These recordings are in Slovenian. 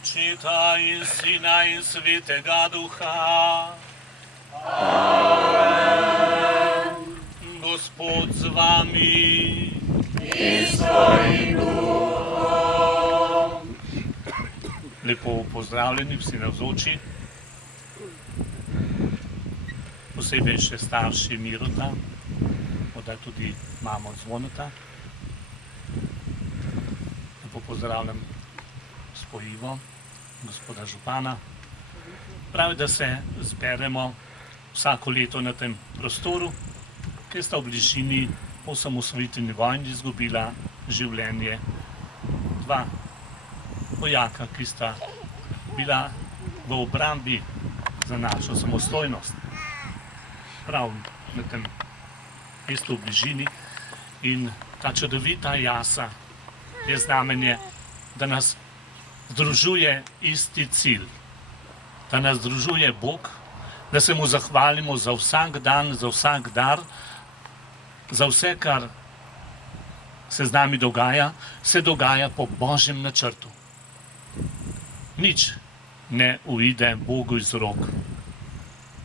Očeta in Sina in Svetega Duha. Amen. Gospod z vami. In s tvojim duhom. Lepo pozdravljeni vsi navzoči. Posebej še starši Mirota, morda tudi mamo Zvoneta. Lepo pozdravljam gospo Ivo, gospoda župana. Pravi, da se zberemo vsako leto na tem prostoru, ker sta v bližini po osamosvojitveni vojni izgubila življenje dva vojaka, ki sta bila v obrambi za našo samostojnost. Prav na tem mestu v bližini. In ta čudovita jasa je znamenje, da nas združuje isti cilj, da nas združuje Bog, da se mu zahvalimo za vsak dan, za vsak dar, za vse, kar se z nami dogaja, se dogaja po Božjem načrtu. Nič ne uide Bogu iz rok.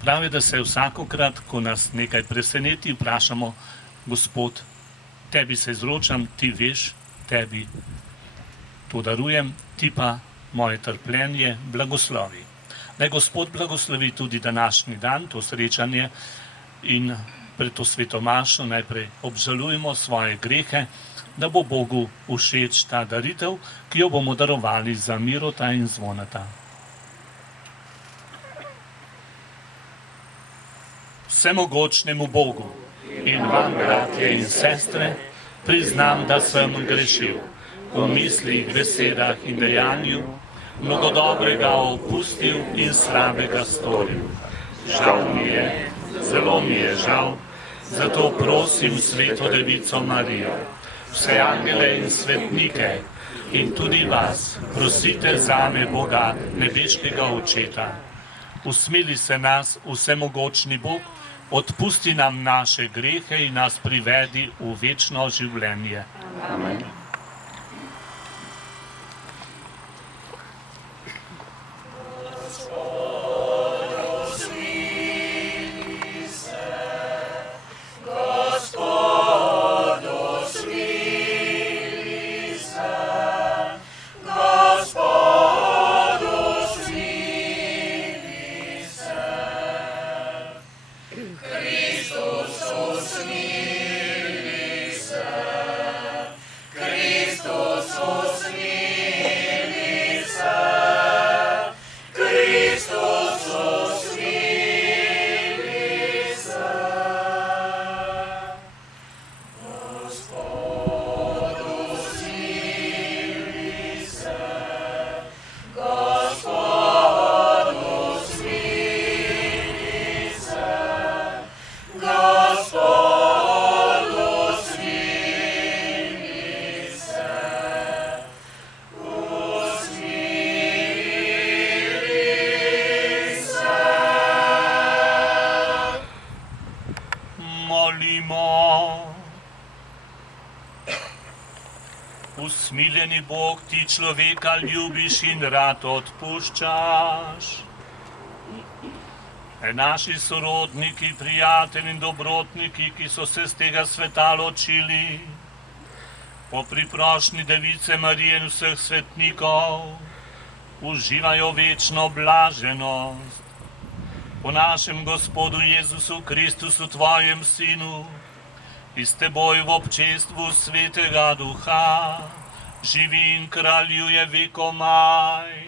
Pravi, da se vsakokrat, ko nas nekaj preseneti, vprašamo: Gospod, tebi se izročam, ti veš, tebi to darujem, ti pa moje trpljenje blagoslovi. Naj Gospod blagoslovi tudi današnji dan, to srečanje, in pred to sveto mašo najprej obžalujemo svoje grehe, da bo Bogu všeč ta daritev, ki jo bomo darovali za Mirota in Zvoneta. Vsemogočnemu Bogu in vam, bratje in sestre, priznam, da sem grešil v mislih, besedah in dejanju, mnogo dobrega opustil in slabega storil. Žal mi je, zelo mi je žal, zato prosim Sveto Devico Marijo, vse angele in svetnike in tudi vas, prosite zame Boga, nebeškega Očeta. Usmili se nas, vsemogočni Bog, odpusti nam naše grehe in nas privedi v večno življenje. Amen. Usmiljeni Bog, ti človeka ljubiš in rad odpuščaš. Naši sorodniki, prijatelji in dobrotniki, ki so se z tega sveta ločili, po priprošnji Device Marije in vseh svetnikov, uživajo večno blaženost. Po našem Gospodu Jezusu Kristusu, Tvojem Sinu, ki s Teboj v občestvu Svetega Duha, živi in kraljuje vekomaj.